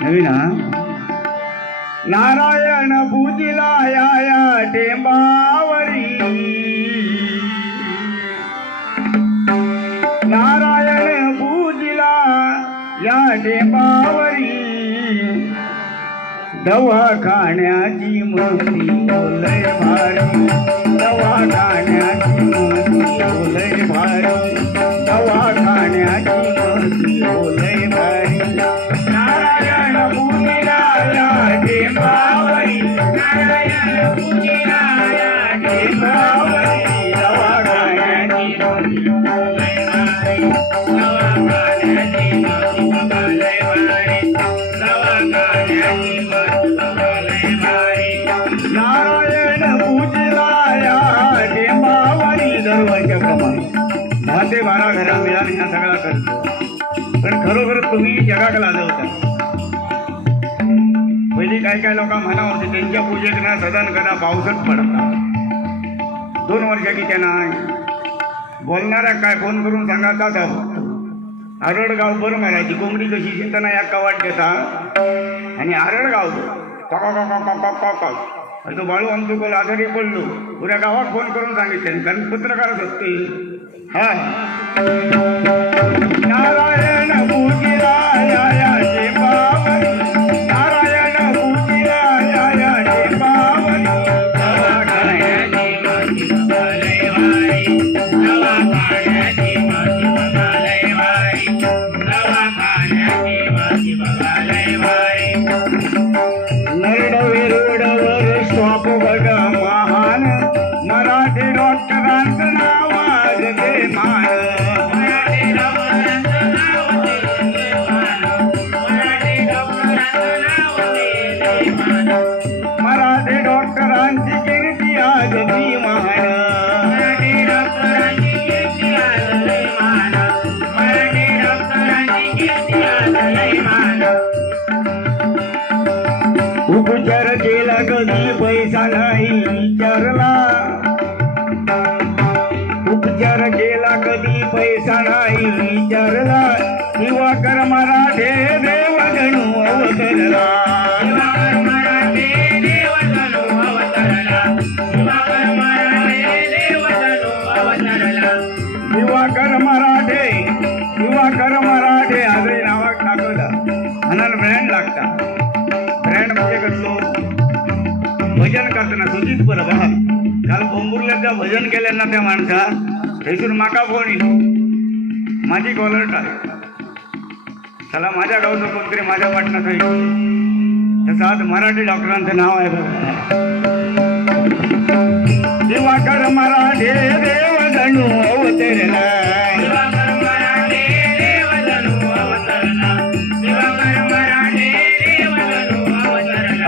नवीन हा नारायण पूजिला या टेंबावरी नारायण पूजिला या टेंबावरी दवाखान्याची मस्ती लय भारी दवाखान्याची मस्ती लय भारी दवाखान्याची मस्ती लय भारी नारायण पूजिला या टेंबावरी नारायण पूजिला या टेंबावरी दवाखान्याची मस्ती लय भारी दवाखान्याची मस्ती लय भारी दवाखान्याची नारायण पूजिला या टेंबावरी दरवर्षाप्रमाणे 10 ते 12 घरा मिळाली हा सगळा करतो. पण खरोखर तुम्ही जगाला होता पहिली काय लोक म्हणा होते त्यांच्या पूजेत ना सदन कदा पावसच पडता 2 वर्षाची त्यांना बोलणाऱ्या काय फोन करून सांगायचा आरडगाव बरं मारायची कोंबडी कशी शेताना या कवाट देता आणि आरडगाव तो बाळू आमचं कोल आजारी पडलो पुऱ्या गावात फोन करून सांगितले कारण पत्रकारच असते हा नारायण पूजिला या टेंबावरी नारायण पूजिला या टेंबावरी दवाखान्याची मस्ती लय भारी दवाखान्याची मस्ती लय भारी दवाखान्याची मस्ती लय भारी नरडवेरुडवर स्वाप बघा महान मराठी डॉक्टरांचं नाव आज ते मान मराठी डॉक्टरांचं नाव मराठी डॉक्टरांचं नाव मराठी डॉक्टरांची कीर्ती आज ती महान मराठी डॉक्टरांची कीर्ती आज लय मान मराठी डॉक्टरांची कीर्ती आज लय मान उपचार केला कधी पैसा नाही विचारला उपचार केला कधी पैसा नाही विचारला दिवाकर मराठे देव जणू अवतरला दिवाकर मराठे देव जणू अवतरला दिवाकर मराठे देव जणू अवतरला दिवाकर मराठे आजही नावात टाकलं म्हणाल ब्रँड लागता ब्रँड म्हणजे कसलो भजन करताना सुजित बरं बघा काल बोंबुर्ल्याचं भजन केल्यानं त्या माणसा थैसून माका फोन येईल माझी कॉलर टाक चला माझ्या गावचं कोणतरी माझ्या पाटणात होईल तसं आज मराठी डॉक्टरांचं नाव आहे बघा दिवाकर मराठे देव जणू अवतरला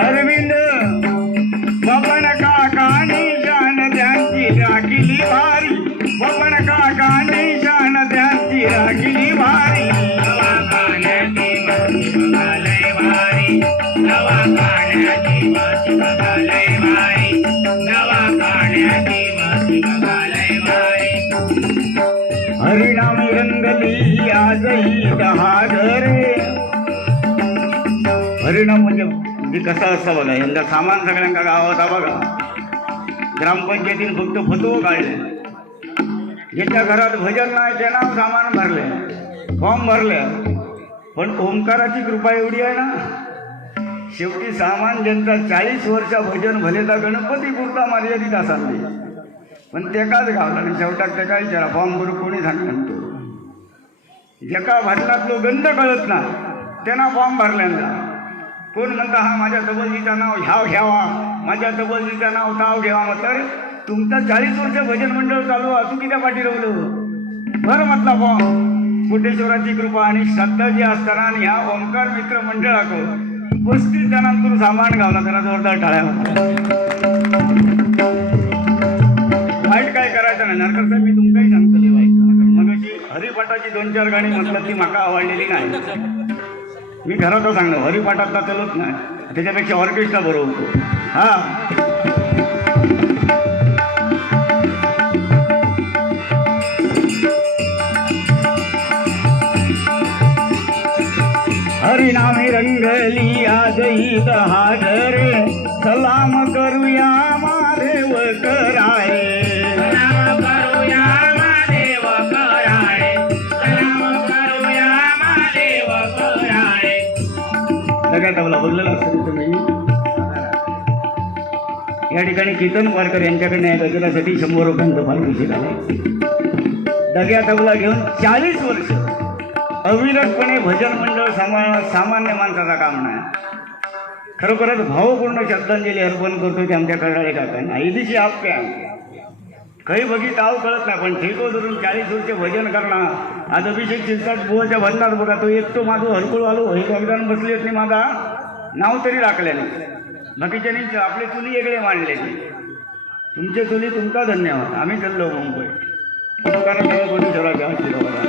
अरविंद बबन काका निशान त्यांची राखिली भारी बबन काका निशान त्यांची राखिली भारी दवाखान्याची मस्ती लय भारी दवाखान्याची मस्ती लय भारी दवाखान्याची मस्ती लय भारी हरिनाम रंगली आजही दहादरे हरिनाम म्हणजे कसं असतं बघा यंदा सामान सगळ्यांका गावात बघा ग्रामपंचायतीने फक्त फतवो काढले ज्याच्या घरात भजन नाही ते नाव सामान भरले फॉर्म भरले पण ओंकाराची कृपा एवढी आहे ना शेवटी सामान ज्यांचा 40 वर्ष भजन भलेचा गणपती पुरता मर्यादित असाल पण ते काच गावला आणि शेवटाक ते काय विचारा फॉर्म भरू कोणी सांगणार तो ज्याका भजनातलो गंध कळत ना त्यांना फॉर्म भरल्यांदा कोण म्हणता हा माझ्या तबलजीचं नाव ह्याव घ्यावा माझ्या तबलजीचं नाव ताव घ्यावा म्हटलं तुमचा 40 वर्ष भजन मंडळ चालू तू किती पाठी रवलं बरं म्हटला फॉर्म कोटेश्वराची कृपा आणि श्रद्धा जी असताना आणि ह्या ओंकार मित्र मंडळाक 35 जणांतून सामान गावला त्याला जोरदार टाळ्या वाईट काय करायचं नाही नरकर साहेब मी तुमकाही सांगतले वाईट मग अशी हरिपाठाची 2-4 गाणी म्हटलं ती माका आवडलेली नाही मी घरात सांगलो हरिपाठातला चलत नाही त्याच्यापेक्षा ऑर्केस्ट्रा बरोबर हा हरिनामी रंगली आजही दहाडरे सलाम करूया महादेव कराळे सलाम करूया महादेव कराळे सलाम करूया महादेव कराळे सगळ्यात आपला बघलेला असेल तुम्ही या ठिकाणी कीर्तन पारकर यांच्याकडे या गजरासाठी 100 रुपयांचं पारितोषिक आले. दग्या तबला घेऊन 40 वर्ष अविरतपणे भजन मंडळ सांभाळणं सामान्य माणसाचा काम नाही. खरोखरच भावपूर्ण श्रद्धांजली अर्पण करतो ते आमच्या कर्नाळे काकांना. इदिशी आप्या काही बघित आव कळत नाही पण ठेको धरून 40 वर्ष भजन करणं. आज अभिषेक शिरसाट बुवाच्या भजनात बघा तो एकटो माझं हरकुळ आलो हे योगदान बसले नाही माझा नाव तरी राखले नाही. बाकीच्यांनी आपले चुली वेगळे मांडले. तुमचे चुली तुमचा धन्यवाद. आम्ही चाललो मुंबई उपकार कोटीश्वराच्या आशीर्वादाने.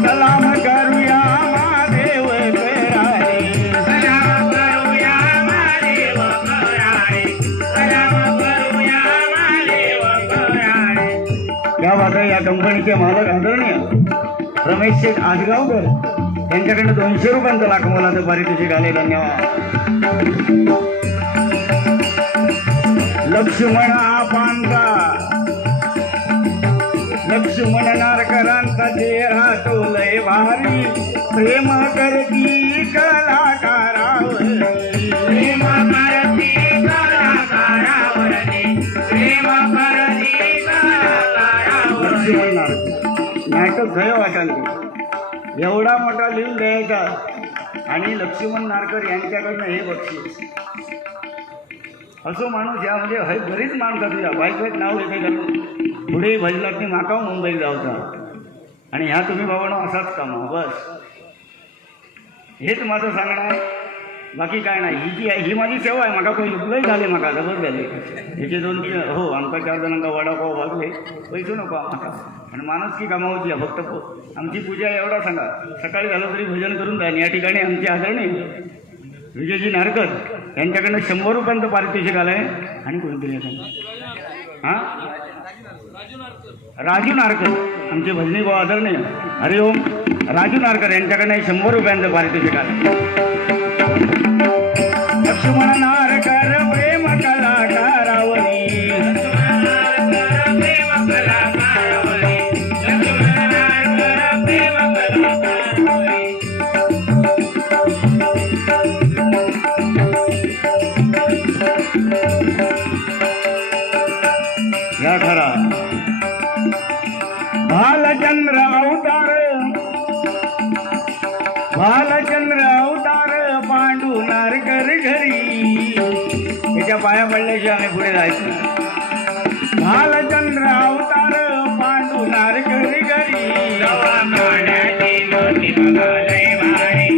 सलाम करूया महादेव कराळे सलाम करूया महादेव कराळे सलाम करूया महादेव कराळे. या वाटा या कंपनीचे मालक आदरणीय रमेश शेठ आजगावकर यांच्याकडनं 200 रुपयांचं लाख मोलाचं पारितोषिक आले. धन्यवाद. लक्ष्मण आपांचा लक्ष्मण नारकरांचा चेहरा तो लय भारी प्रेम करती कलाकारावरी प्रेम करती कलाकारावरती प्रेम करती कलाकारावरती. लक्ष्मण नारकर नाटक खरं वाचाल एवढा मोठा लिहून द्यायचा आणि लक्ष्मण नारकर यांच्याकडनं हे बक्षीस. असो माणूस यामध्ये हय बरीच माणसं तुझ्या बाईक नाव येते घालून पुढे भजनातनी माकाव मुंबईत जावचा आणि ह्या तुम्ही बाबांनो असाच कामा बस हेच माझं सांगणं आहे. बाकी काय नाही. ही जी आहे ही माझी सेवा आहे. माका काही लय झाले माका जबर झाले ह्याचे 2-3 हो आमका 4 जणांका वडापाव भागले पैसे नको आम्हाला आणि माणूस की कामावची आहे फक्त. आमची पूजा एवढा सांगा सकाळी झालं तरी भजन करून द्या. या ठिकाणी आमचे आदरणीय विजयजी नारकर यांच्याकडनं 100 रुपयांचं पारितोषिक आलं आहे. आणि कोणतरी हां राजू नारकर आमचे भजनी भाऊ आदरणीय हरिओम राजू नारकर यांच्याकडनं 100 रुपयांचं पारितोषिक आलं. लक्ष्मण नारकर प्रेम कलाकारावरी प्रेम कलाकारावरी लक्ष्मण नारकर प्रेम कलाकारावरी. या खरा भालचंद्र अवतार पांडू नारकर घरी त्याच्या पाया पडल्याशिवाय आम्ही पुढे जायचं. भालचंद्र अवतार पांडू नारकर घरी दवाखान्याची मोठी बघालय भारी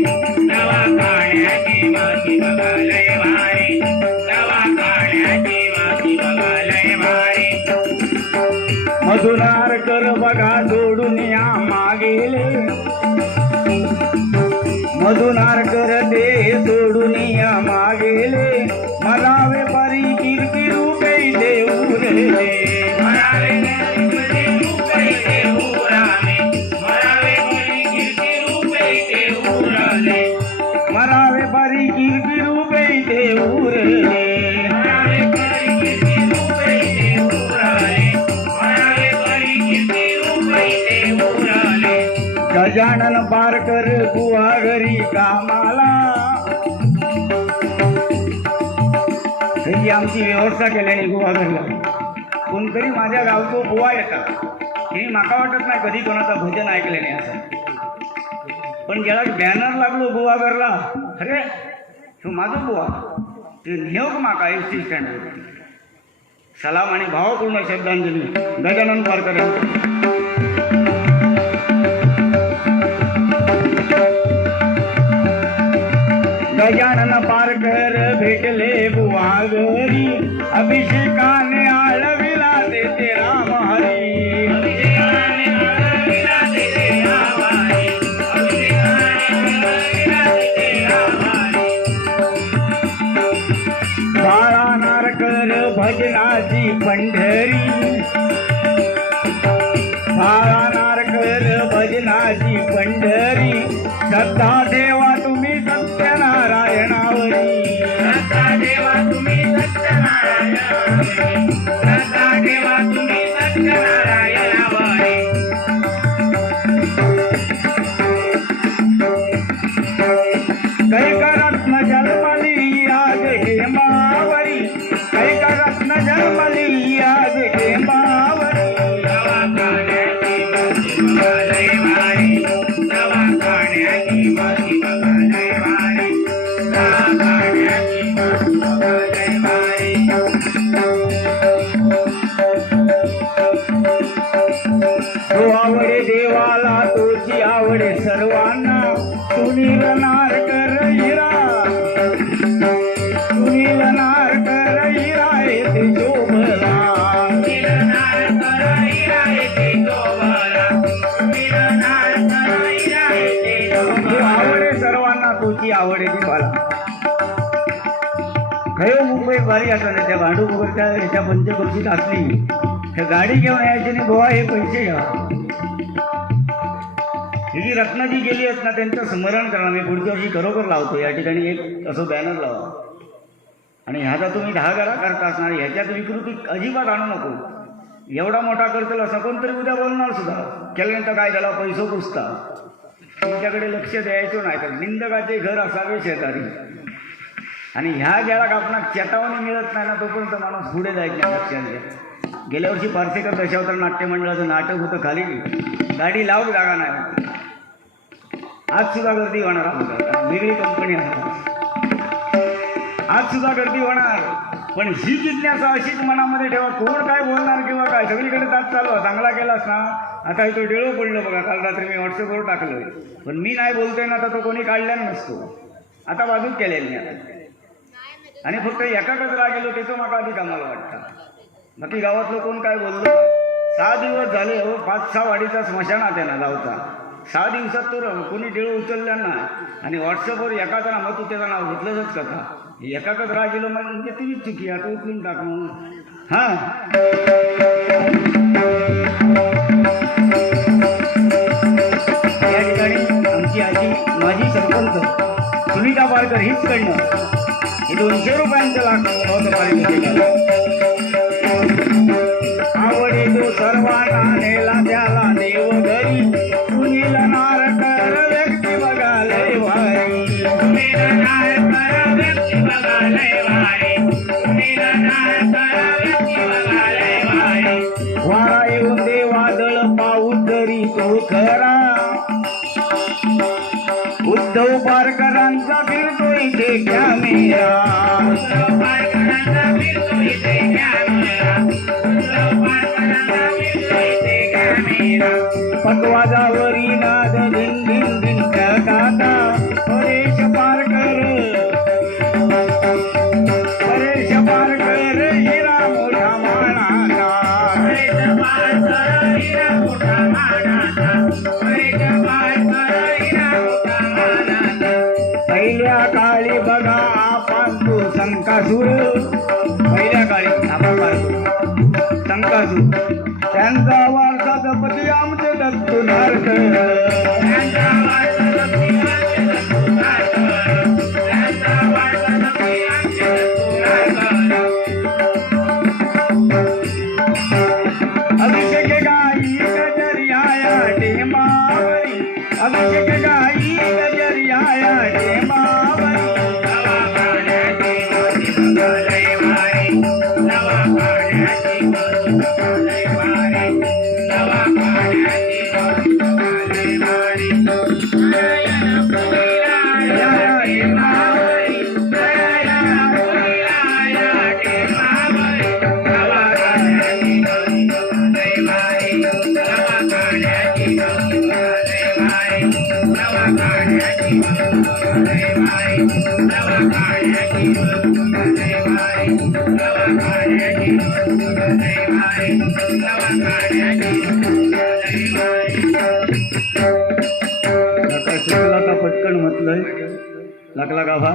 दवाखान्याची मोठी बघालय भारी दवाखान्याची मोठी बघालय भारी. मधुनारकर बघा जोडून या मागेले मधुनारकर ते सोडून या मागेले मरावे परी कीर्ती रूपे देऊ रे मरावे कीर्ती रूपे देऊ रामे मरावे कीर्ती रूपे देऊ रामे मरावे परी कीर्ती रूपे देऊ रे मरावे कीर्ती रूपे देऊ रामे मरावे कीर्ती रूपे देऊ रामे. गजानन पारकर बुवा घरी कामाला ही आमची व्यवस्था केल्याने बुवा घरला कोणतरी माझ्या गावचो बुवा येतात. हे माका वाटत नाही कधी कोणाचं भजन ऐकले नाही असं. पण ज्याला बॅनर लागलो बुवा घरला अरे तो माझं बुवा ते नियोग माका एसटी स्टँडवर. सलाम आणि भावपूर्ण श्रद्धांजली गजानन पारकर यांना. गजानन पारकर भेटले बुवा घरी अभिषेकाने आळविला देते राम हरी अभिषेकाने आळविला देते राम हरी अभिषेकाने आळविला देते राम हरी. बाळा नारकर भजनाची पंढरी बाळा नारकर भजनाची पंढरी श्रद्धा ठेवा तुम्ही सत्यनारायणावरी श्रद्धा ठेवा तुम्ही सत्यनारायणावरी श्रद्धा ठेवा तुम्ही सत्यनारायणावरी कैकरत्न जन्मली आज हेमावरी कैकरत्न जन्मली आज हेमावरी दवाखान्याची बसी बघा लय भारी दवाखान्याची बसी बघा लय भारी दवाखान्याची बसी बघा लय भारी तो आवडे देवाला तोची आवडे सर्वांना सुनील नारकर हिरा सुनील नारकर हिरा येथे शोभला मिलनार कर हिरा येथे शोभला मिलनार कर हिरा येथे तो शोभला आवडे सर्वांना तोची आवडे देवाला खयो मुंबईत भारी असताना त्या भांडूपकरच्या याच्या पंचकृषीत असली तर गाडी घेऊन यायची नाही गोवा हे पैसे घ्या ही जी रत्नाजी गेली आहेत ना त्यांचं स्मरण करा मी पुढच्या वर्षी खरोखर लावतो या ठिकाणी एक असं बॅनर लावा आणि ह्याचा तुम्ही 10 घरा करता असणार ह्याच्यात विकृती अजिबात आणू नको एवढा मोठा करतील असं कोणतरी उद्या बोलणार सुद्धा केल्यानंतर काय झाला पैसो पुसता तुमच्याकडे लक्ष द्यायचं नाही तर निंदकाचे घर असावे शेजारी आणि ह्या ज्याला आपणाला चेतावणी मिळत नाही ना तोपर्यंत माणूस पुढे जायचं नाही लक्षात घ्या गेल्या वर्षी पारसेकर दशावतार नाट्य मंडळाचं नाटक होतं खाली गाडी लावून जागा नाही आज सुद्धा गर्दी होणार आमच्या वेगळी कंपनी आहे आज सुद्धा गर्दी होणार पण ही जिज्ञासा अशीच मनामध्ये ठेवा कोण काय बोलणार किंवा काय सगळीकडे तास चालू आहे चांगला केलास ना आता इथं डेळो पडलं बघा काल रात्री मी व्हॉट्सअपवर टाकलं पण मी नाही बोलतोय ना आता तो कोणी काढलेला नसतो आता बाजूच केलेली आता आणि फक्त एका कचरा गेलो त्याचं मला आधी कामाला वाटतं बाकी गावातलं कोण काय बोललो 6 दिवस झाले हो 5-6 वाडीचा स्मशानात आहे ना गावचा 6 दिवसात तो कोणी टिळू उचलल्या ना आणि व्हॉट्सअपवर एकाचं नाव तू त्याचं नाव घेतलंच कथा एकाकच राग गेलो म्हणजे तुझीच चुकी आता उचलून टाक मग हां या ठिकाणी आमची आजी माजी सरपंच सुनीता पारकर हीच कडनं हे 200 रुपयांचं लाख पारितोषिक आवडे तो सर्वांना नेला त्याला देव घरी सुनील नारकर व्यक्ती बघा लय भारी मिलनार कर व्यक्ती बघा लय भारी मिलनार कर व्यक्ती बघा लय भारी वारा येऊन दे वादळ पाऊस जरी तो खरा उद्धव पारकरांचा फिरतोय ते कॅमेरा उद्धव पारकरांचा फिरतोय ते कॅमेरा उद्धव पारकरांचा फिरतोय ते कॅमेरा पटवाजावरी नाद दिन दिन दिन काका परेश पारकर हिरा मोठा मानाचा परेश पारकर हिरा मोठा मानाचा परेश पारकर हिरा मोठा मानाचा पहिल्या काळी बघा आपण तू संकासूर पहिल्या काळी आपण पारतो संकासूर त्यांचा वारसा जपती आमचे दत्तू नारकर त्यांचा वारसा जपती आमचे दत्तू नारकर त्यांचा वारसा जपती आमचे दत्तू नारकर अभिषेक गाई गजरिया टेमावरी अभिषेक गाई गजरिया टेमावरी दवाखान्याची बसी बघा लय भारी दवाखान्याची बसी बघा लय भारी दवाखान्याची बसी बघा लय भारी नारायण पुरीराया टेमावरी नारायण पुरीराया टेमावरी दवाखान्याची बसी बघा लय भारी दवाखान्याची बसी बघा लय भारी दवाखान्याची बसी बघा लय भारी दवाखान्याची बसी बघा लय भारी दवाखान्याची बसी बघा लय भारी दवाखान्याची बसी बघा लय भारी आता सुचला का पटकन म्हटलंय लागला गाभा